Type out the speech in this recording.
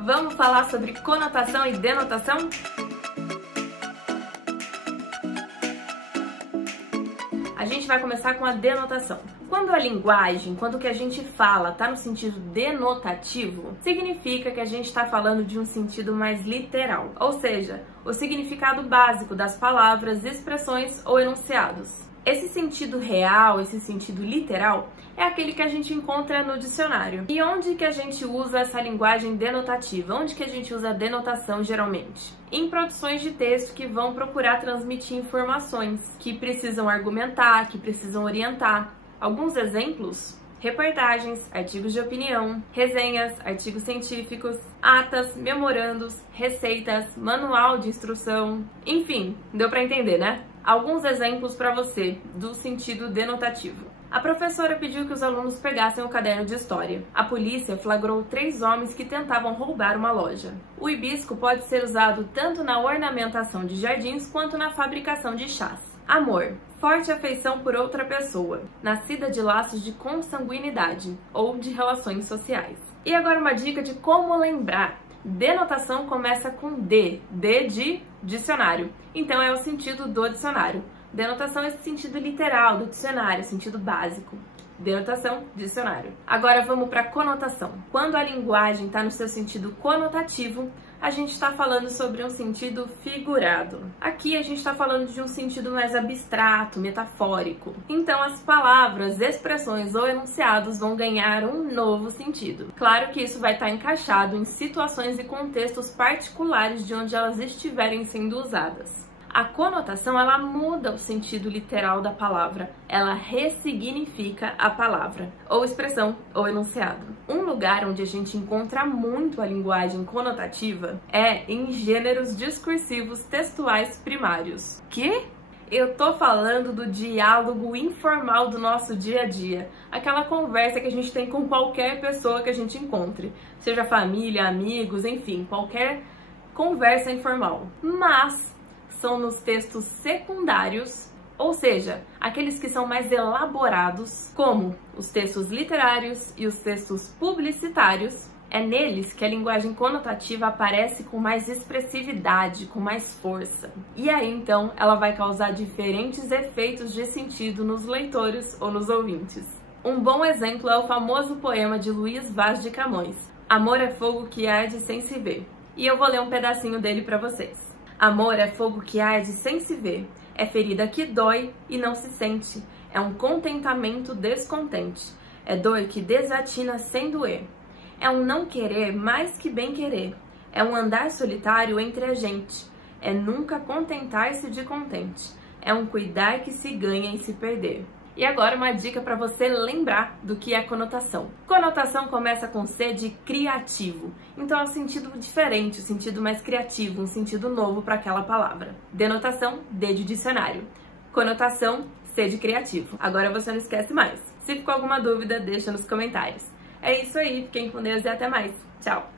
Vamos falar sobre conotação e denotação? A gente vai começar com a denotação. Quando a linguagem, quando o que a gente fala está no sentido denotativo, significa que a gente está falando de um sentido mais literal, ou seja, o significado básico das palavras, expressões ou enunciados. Esse sentido real, esse sentido literal, é aquele que a gente encontra no dicionário. E onde que a gente usa essa linguagem denotativa? Onde que a gente usa a denotação geralmente? Em produções de texto que vão procurar transmitir informações, que precisam argumentar, que precisam orientar. Alguns exemplos: reportagens, artigos de opinião, resenhas, artigos científicos, atas, memorandos, receitas, manual de instrução, enfim, deu para entender, né? Alguns exemplos para você do sentido denotativo. A professora pediu que os alunos pegassem o caderno de história. A polícia flagrou 3 homens que tentavam roubar uma loja. O hibisco pode ser usado tanto na ornamentação de jardins quanto na fabricação de chás. Amor, forte afeição por outra pessoa, nascida de laços de consanguinidade ou de relações sociais. E agora uma dica de como lembrar. Denotação começa com D de dicionário, então é o sentido do dicionário. Denotação é esse sentido literal do dicionário, sentido básico. Denotação, dicionário. Agora vamos para conotação. Quando a linguagem está no seu sentido conotativo, a gente está falando sobre um sentido figurado. Aqui a gente está falando de um sentido mais abstrato, metafórico. Então as palavras, expressões ou enunciados vão ganhar um novo sentido. Claro que isso vai estar encaixado em situações e contextos particulares de onde elas estiverem sendo usadas. A conotação, ela muda o sentido literal da palavra, ela ressignifica a palavra, ou expressão, ou enunciado. Um lugar onde a gente encontra muito a linguagem conotativa é em gêneros discursivos textuais primários. Que? Eu tô falando do diálogo informal do nosso dia a dia, aquela conversa que a gente tem com qualquer pessoa que a gente encontre, seja família, amigos, enfim, qualquer conversa informal. Mas são nos textos secundários, ou seja, aqueles que são mais elaborados, como os textos literários e os textos publicitários. É neles que a linguagem conotativa aparece com mais expressividade, com mais força. E aí, então, ela vai causar diferentes efeitos de sentido nos leitores ou nos ouvintes. Um bom exemplo é o famoso poema de Luís Vaz de Camões, Amor é fogo que arde sem se ver. E eu vou ler um pedacinho dele para vocês. Amor é fogo que arde sem se ver, é ferida que dói e não se sente, é um contentamento descontente, é dor que desatina sem doer, é um não querer mais que bem querer, é um andar solitário entre a gente, é nunca contentar-se de contente, é um cuidar que se ganha em se perder. E agora uma dica para você lembrar do que é conotação. Conotação começa com C de criativo, então é um sentido diferente, um sentido mais criativo, um sentido novo para aquela palavra. Denotação, D de dicionário. Conotação, C de criativo. Agora você não esquece mais. Se ficou alguma dúvida, deixa nos comentários. É isso aí, fiquem com Deus e até mais. Tchau!